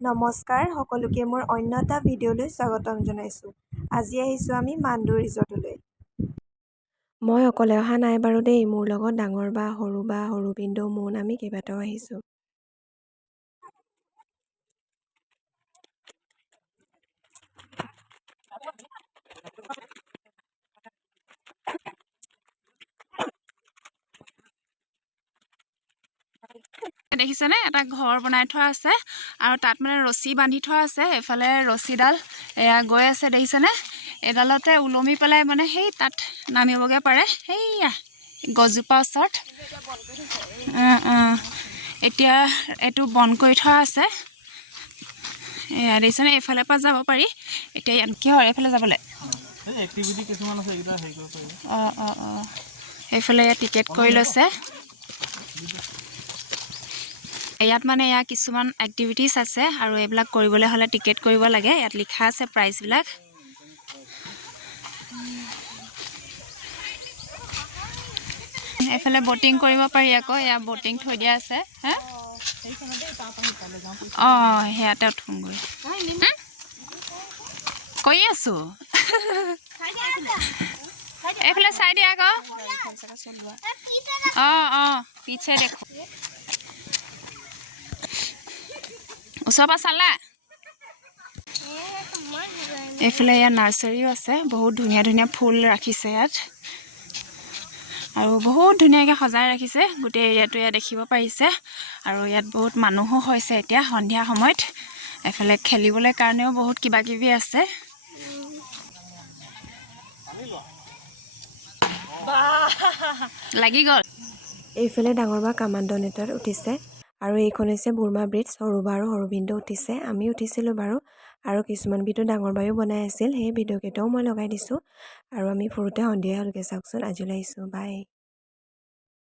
নমস্কাৰ সকলোকে মোৰ অন্য এটা ভিডিঅ'লৈ স্বাগতম জনাইছোঁ। আজি আহিছোঁ আমি মান্দু ৰিজৰ্টলৈ। মই অকলে অহা নাই বাৰু দেই, মোৰ লগত ডাঙৰ বা, সৰু ভিনদেউ, মোন আমি কেইবাটাও আহিছোঁ। দেখিছেনে এটা ঘৰ বনাই থোৱা আছে আৰু তাত মানে ৰছী বান্ধি থোৱা আছে। এফালে ৰছীডাল এয়া গৈ আছে দেখিছেনে, এডালতে ওলমি পেলাই মানে সেই তাত নামিবগে পাৰে, সেইয়া গছজোপা ওচৰত। এতিয়া এইটো বন্ধ কৰি থোৱা আছে। এয়া দেখিছেনে, এইফালৰ পৰা যাব পাৰি। এতিয়া ইয়াত কিহৰ এইফালে যাবলৈ এক্টিভিটি কিছুমান আছে, এইকেইটা হেৰি কৰিব পাৰি। এইফালে টিকেট কৰি লৈছে। ইয়াত মানে এয়া কিছুমান এক্টিভিটিছ আছে আৰু এইবিলাক কৰিবলৈ হ'লে টিকেট কৰিব লাগে। ইয়াত লিখা আছে প্ৰাইচবিলাক। এইফালে বটিং কৰিব পাৰি আকৌ, এয়া বটিং থৈ দিয়া আছে। হা সেয়াতে উঠোংগৈ কৰি আছো। এইফালে চাই দিয়া আকৌ। পিছে দেখো ওচৰৰ পৰা চালা। এইফালে ইয়াত নাৰ্চাৰীও আছে, বহুত ধুনীয়া ধুনীয়া ফুল ৰাখিছে ইয়াত আৰু বহুত ধুনীয়াকৈ সজাই ৰাখিছে গোটেই এৰিয়াটো। ইয়াত দেখিব পাৰিছে আৰু ইয়াত বহুত মানুহো হৈছে এতিয়া সন্ধিয়া সময়ত। এফালে খেলিবলৈ কাৰণেও বহুত কিবা কিবি আছে। লাগি গ'ল। এইফালে ডাঙৰ বা কামাণ্ড নেটত উঠিছে আৰু এইখন হৈছে বুৰমা ব্ৰিজ। সৰু বা আৰু সৰু ভিনদেউ উঠিছে, আমি উঠিছিলোঁ বাৰু। আৰু কিছুমান ভিডিঅ' ডাঙৰ বায়ো বনাই আছিল, সেই ভিডিঅ'কেইটাও মই লগাই দিছোঁ। আৰু আমি ফুৰোতে সন্ধিয়া হ'লগৈ চাওকচোন। আজিলৈ আহিছোঁ, বাই।